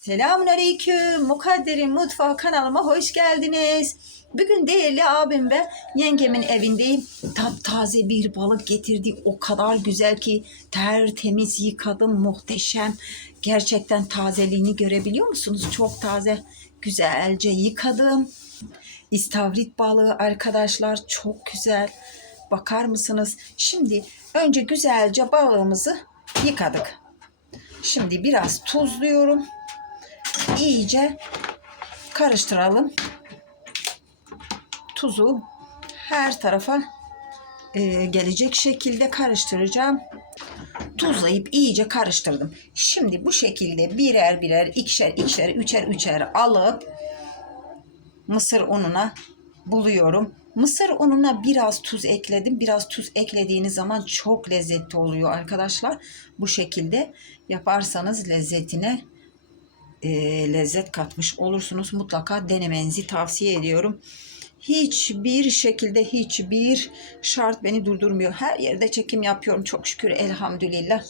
Selamünaleyküm. Mukadder'in Mutfağı kanalıma hoş geldiniz. Bugün değerli abim ve yengemin evindeyim. Taptaze bir balık getirdi. O kadar güzel ki tertemiz yıkadım. Muhteşem. Gerçekten tazeliğini görebiliyor musunuz? Çok taze. Güzelce yıkadım. İstavrit balığı arkadaşlar çok güzel. Bakar mısınız? Şimdi önce güzelce balığımızı yıkadık. Şimdi biraz tuzluyorum iyice karıştıralım. Tuzu her tarafa e, gelecek şekilde karıştıracağım. Tuzlayıp iyice karıştırdım. Şimdi bu şekilde birer birer, ikişer ikişer, üçer üçer alıp mısır ununa buluyorum. Mısır ununa biraz tuz ekledim. Biraz tuz eklediğiniz zaman çok lezzetli oluyor arkadaşlar. Bu şekilde yaparsanız lezzetine e, lezzet katmış olursunuz. Mutlaka denemenizi tavsiye ediyorum. Hiçbir şekilde hiçbir şart beni durdurmuyor. Her yerde çekim yapıyorum çok şükür elhamdülillah.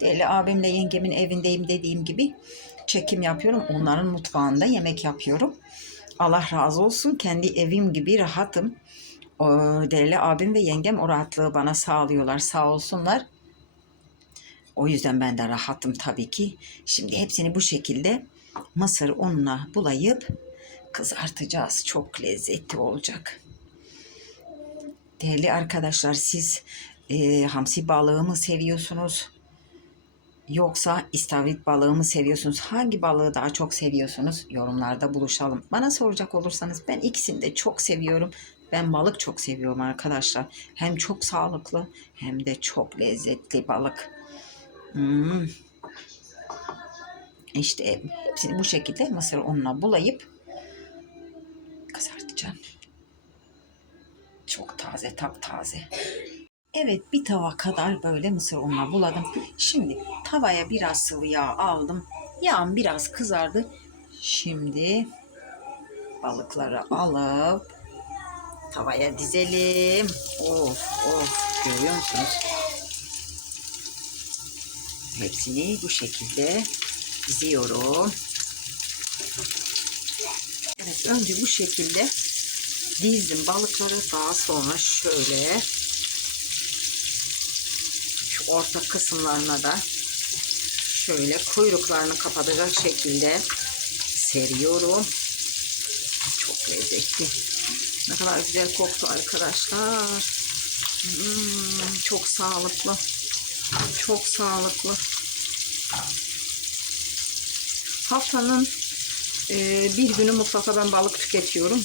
Değerli abimle yengemin evindeyim dediğim gibi çekim yapıyorum. Onların mutfağında yemek yapıyorum. Allah razı olsun. Kendi evim gibi rahatım. O, değerli abim ve yengem o rahatlığı bana sağlıyorlar. Sağ olsunlar. O yüzden ben de rahatım tabii ki. Şimdi hepsini bu şekilde mısır ununa bulayıp kızartacağız. Çok lezzetli olacak. Değerli arkadaşlar siz e, hamsi balığı mı seviyorsunuz? Yoksa istavrit balığı mı seviyorsunuz? Hangi balığı daha çok seviyorsunuz? Yorumlarda buluşalım. Bana soracak olursanız ben ikisini de çok seviyorum. Ben balık çok seviyorum arkadaşlar. Hem çok sağlıklı hem de çok lezzetli balık. Hmm. İşte hepsini bu şekilde mısır ununa bulayıp kızartacağım. Çok taze, taptaze. Evet bir tava kadar böyle mısır ununa buladım. Şimdi tavaya biraz sıvı yağ aldım. Yağım biraz kızardı. Şimdi balıkları alıp tavaya dizelim. Of of görüyor musunuz? Hepsini bu şekilde diziyorum. Evet önce bu şekilde dizdim balıkları daha sonra şöyle şu orta kısımlarına da şöyle kuyruklarını kapatacak şekilde seriyorum. Çok lezzetli. Ne kadar güzel koktu arkadaşlar. Hmm, çok sağlıklı. Çok sağlıklı. Haftanın e, bir günü mutlaka ben balık tüketiyorum.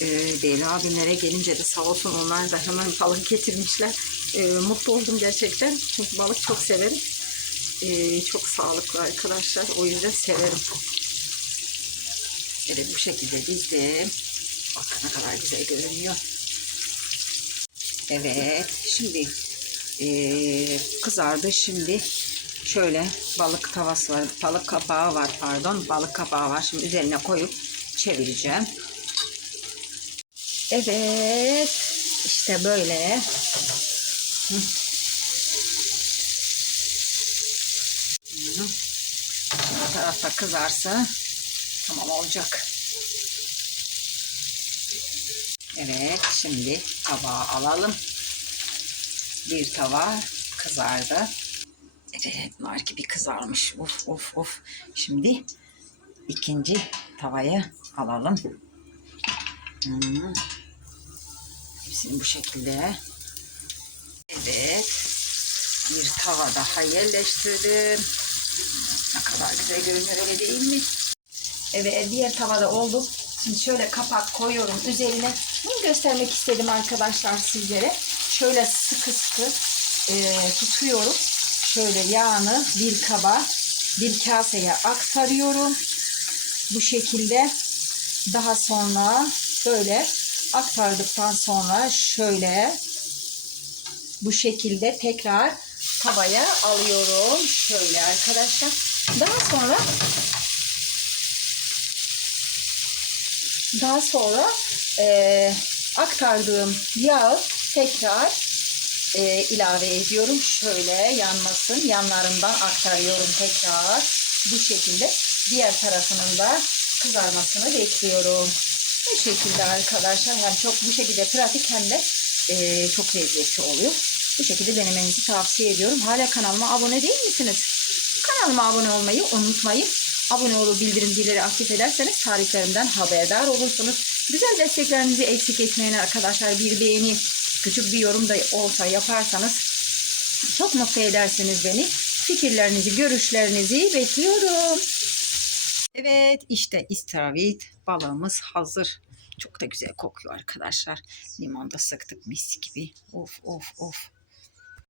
E, Değerli abimlere gelince de sağ olsun onlar da hemen balık getirmişler. E, mutlu oldum gerçekten. Çünkü balık çok severim. E, çok sağlıklı arkadaşlar. O yüzden severim. Evet bu şekilde dizdim. Bakın ne kadar güzel görünüyor. Evet. Şimdi e, kızardı. Şimdi şöyle balık tavası var. Balık kabağı var pardon. Balık kabağı var. Şimdi üzerine koyup çevireceğim. Evet. işte böyle. Bu tarafta kızarsa tamam olacak. Evet şimdi tabağa alalım. Bir tava kızardı. Evet nar gibi kızarmış. Of of of. Şimdi ikinci tavaya alalım. Hmm. Hepsini bu şekilde. Evet. Bir tava daha yerleştirdim. Ne kadar güzel görünüyor öyle değil mi? Evet diğer tavada oldu. Şimdi şöyle kapak koyuyorum üzerine. Bunu göstermek istedim arkadaşlar sizlere. Şöyle sıkı sıkı e, tutuyorum. Şöyle yağını bir kaba, bir kaseye aktarıyorum. Bu şekilde daha sonra böyle aktardıktan sonra şöyle bu şekilde tekrar tavaya alıyorum. Şöyle arkadaşlar. Daha sonra daha sonra e, aktardığım yağı tekrar e, ilave ediyorum. Şöyle yanmasın. Yanlarından aktarıyorum tekrar. Bu şekilde. Diğer tarafının da kızarmasını bekliyorum. Bu şekilde arkadaşlar hem çok bu şekilde pratik hem de eee, çok lezzetli oluyor. Bu şekilde denemenizi tavsiye ediyorum. Hala kanalıma abone değil misiniz? Kanalıma abone olmayı unutmayın. Abone olup bildirim zilleri aktif ederseniz tariflerimden haberdar olursunuz. Güzel desteklerinizi eksik etmeyin arkadaşlar. Bir beğeni, küçük bir yorum da olsa yaparsanız çok mutlu edersiniz beni. Fikirlerinizi, görüşlerinizi bekliyorum. Evet işte istavrit balığımız hazır. Çok da güzel kokuyor arkadaşlar. Limon da sıktık mis gibi. Of of of.